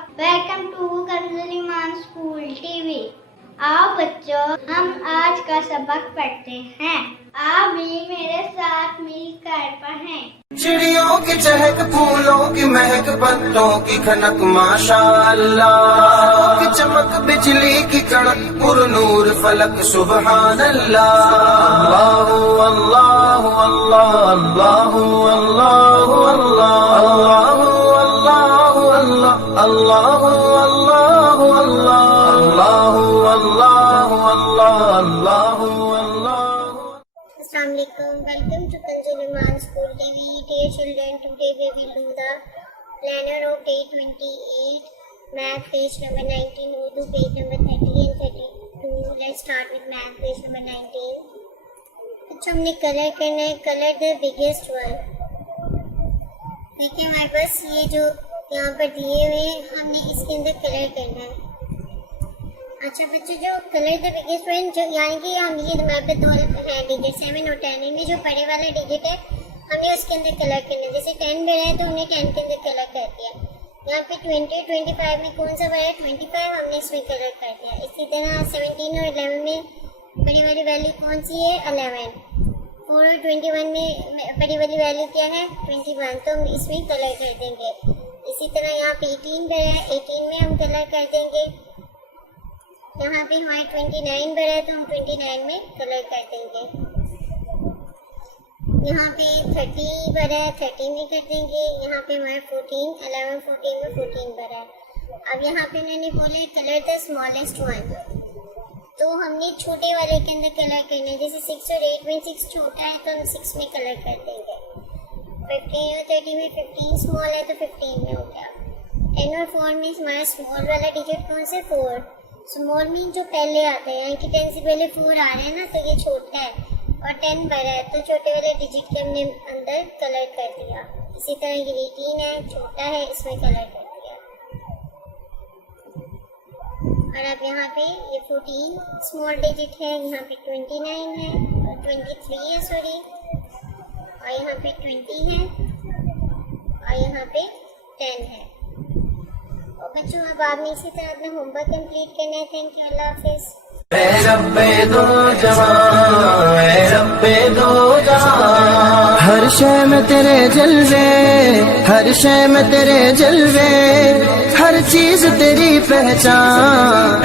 Welcome to Kanzul Iman school TV. आओ बच्चों, हम आज का सबक पढ़ते हैं। आप भी मेरे साथ मिलकर पढ़ें। चिड़ियों की चहक, फूलों की महक, पत्तों की खनक, माशाअल्लाह की चमक, बिजली की कड़क, पुरनूर फलक, सुबहान अल्लाह। अल्लाहु अल्लाहु अल्लाह, अल्लाहु अल्लाहु अल्लाह, अल्लाहु अल्लाहु अल्लाह, अल्लाहु अल्लाहु अल्लाह, अल्लाहु अल्लाहु अल्लाह, अल्लाहु अल्लाह। Assalamualaikum. Welcome to Kanzul Iman School TV. Dear children, today we will do the planner of day 28, math page number 19, Urdu page number 30 and 32. Let's start with math page number 19. अच्छा, हमने कलर करना है, colour the biggest one. देखिए हमारे पास ये जो यहाँ पर दिए हुए हैं, हमने इसके अंदर कलर करना है। अच्छा बच्चों, जो कलर द बिगेस्ट वन, जो यानी कि हम ये हमारे पे दो है डिजिट 7 और 10, इनमें जो बड़े वाला डिजिट है हमने उसके अंदर कलर करना है। जैसे 10 बड़ा है तो हमने 10 के अंदर कलर कर दिया। यहाँ पे 20 और 25 में कौन सा बड़ा है? 25, हमने इसमें कलर कर दिया। इसी तरह 17 और 11 में बड़ी वाली वैल्यू कौन सी है? 11। 4 और 21 में बड़ी वाली वैल्यू क्या है? 21, तो हम इसमें कलर कर देंगे। इसी तरह यहाँ पे 18 बड़ा है, 18 में हम कलर कर देंगे। यहाँ पे हमारे 29 बड़ा है तो हम 29 में कलर कर देंगे। यहाँ पे 30 बड़ा है, 30 में कर देंगे। यहाँ पे हमारे 14, 11, 14 में 14 बड़ा है। अब यहाँ पे मैंने बोले कलर द स्मॉलेस्ट वन, तो हमने छोटे वाले के अंदर कलर करना है। जैसे 6 और 8 में 6 छोटा है तो हम 6 में कलर कर देंगे। 15 और 30 में 15 स्मॉल है तो 15 में हो गया। 10 और 4 में हमारा स्मॉल वाला डिजिट कौन से? 4। स्मॉल में जो पहले आता है, यानी कि 10 से पहले 4 आ रहे हैं ना, तो ये छोटा है और 10 बड़ा है, तो छोटे वाले डिजिट के हमने अंदर कलर कर दिया। इसी तरह ये 18 है, छोटा है, इसमें कलर कर दिया। और अब यहाँ पे ये 14 स्मॉल डिजिट है, यहाँ पे 29 है और 23 है सॉरी, और यहाँ पे 20 है और यहाँ पे 10 है। और बच्चों अब आपने इसी तरह अपना होमवर्क कंप्लीट करना है। थैंक यू, अल्लाह हाफिज़। हर शय में तेरे जलवे, हर शय में तेरे जलवे, हर चीज तेरी पहचान।